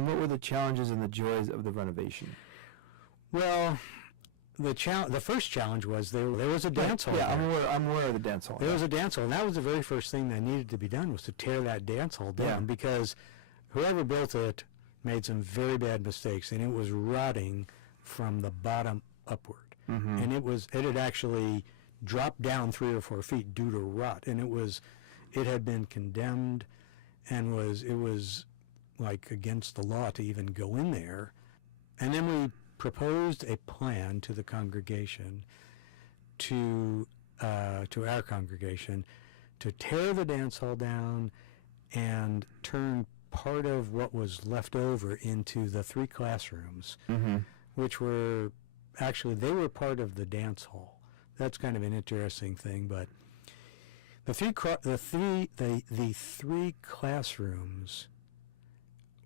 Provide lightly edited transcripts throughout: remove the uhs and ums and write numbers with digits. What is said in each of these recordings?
And what were the challenges and the joys of the renovation? Well, the first challenge was there was a dance hall. Yeah, I'm aware of the dance hall. There was a dance hall, and that was the very first thing that needed to be done, was to tear that dance hall down, because whoever built it made some very bad mistakes, and it was rotting from the bottom upward. Mm-hmm. And it had actually dropped down 3 or 4 feet due to rot, and it had been condemned, and it was like against the law to even go in there. And then we proposed a plan to the congregation, to our congregation, to tear the dance hall down and turn part of what was left over into the 3 classrooms, mm-hmm. which were actually, they were part of the dance hall. That's kind of an interesting thing, but the three classrooms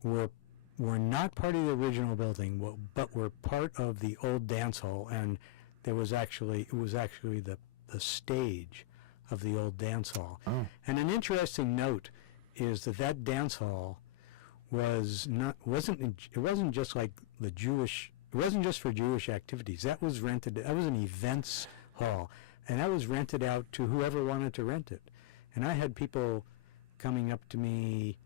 were not part of the original building, but were part of the old dance hall, and it was actually the stage of the old dance hall. Oh. And an interesting note is that dance hall wasn't just like it wasn't just for Jewish activities. That was rented. That was an events hall, and that was rented out to whoever wanted to rent it. And I had people coming up to me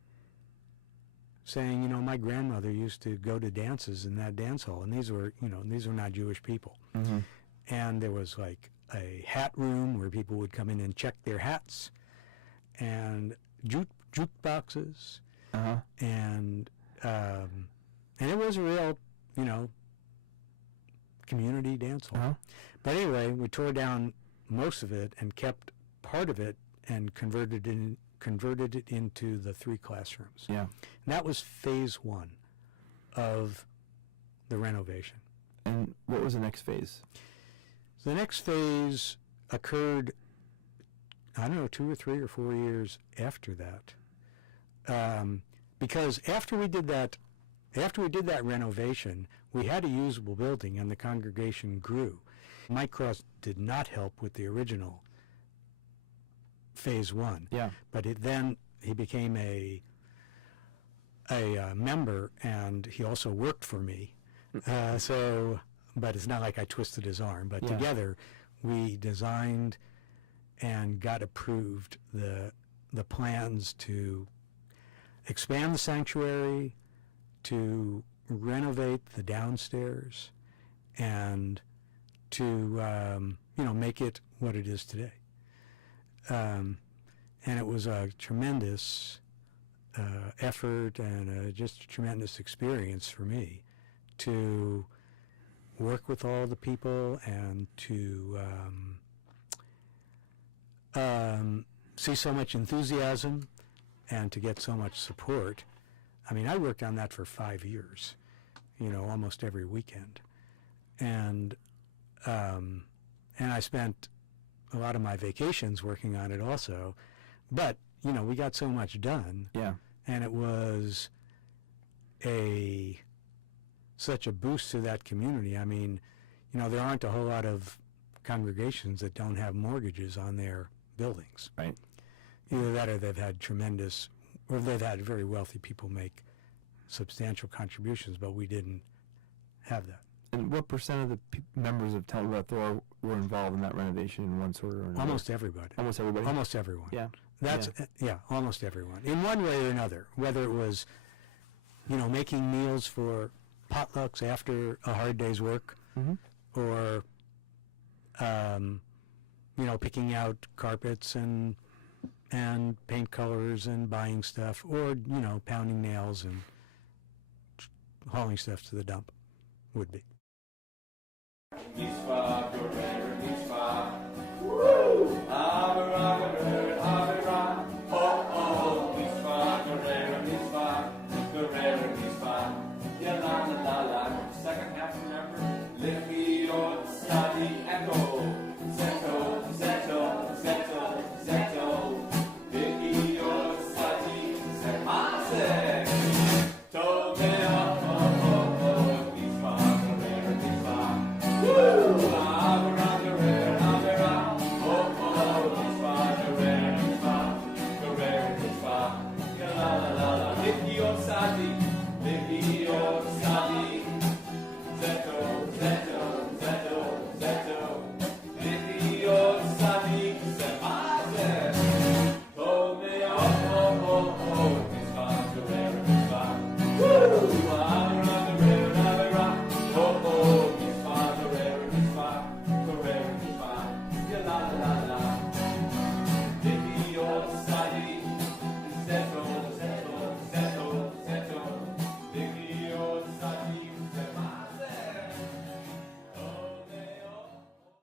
saying, my grandmother used to go to dances in that dance hall, and these were not Jewish people. Mm-hmm. And there was like a hat room where people would come in and check their hats, and jukeboxes, uh-huh. and it was a real, community dance hall. Uh-huh. But anyway, we tore down most of it and kept part of it and converted it into the 3 classrooms. Yeah. And that was phase 1 of the renovation. And what was the next phase? The next phase occurred, 2 or 3 or 4 years after that. Because after we did that renovation, we had a usable building and the congregation grew. Mike Cross did not help with the original phase 1. Yeah. But he became a member, and he also worked for me. But it's not like I twisted his arm. But together, we designed and got approved the plans to expand the sanctuary, to renovate the downstairs, and to make it what it is today. And it was a tremendous effort and just a tremendous experience for me to work with all the people and to see so much enthusiasm and to get so much support. I mean, I worked on that for 5 years, almost every weekend. And I spent a lot of my vacations working on it also. But, we got so much done. Yeah. And it was such a boost to that community. I mean, there aren't a whole lot of congregations that don't have mortgages on their buildings. Right. Either that or they've had very wealthy people make substantial contributions, but we didn't have that. And what percent of the members of Tel Aviv were involved in that renovation in one sort or another? Almost everybody. Almost everybody? Almost everyone. Yeah. Almost everyone. In one way or another, whether it was, making meals for potlucks after a hard day's work, mm-hmm. or, picking out carpets and paint colors and buying stuff, or, pounding nails and hauling stuff to the dump would be. Woo!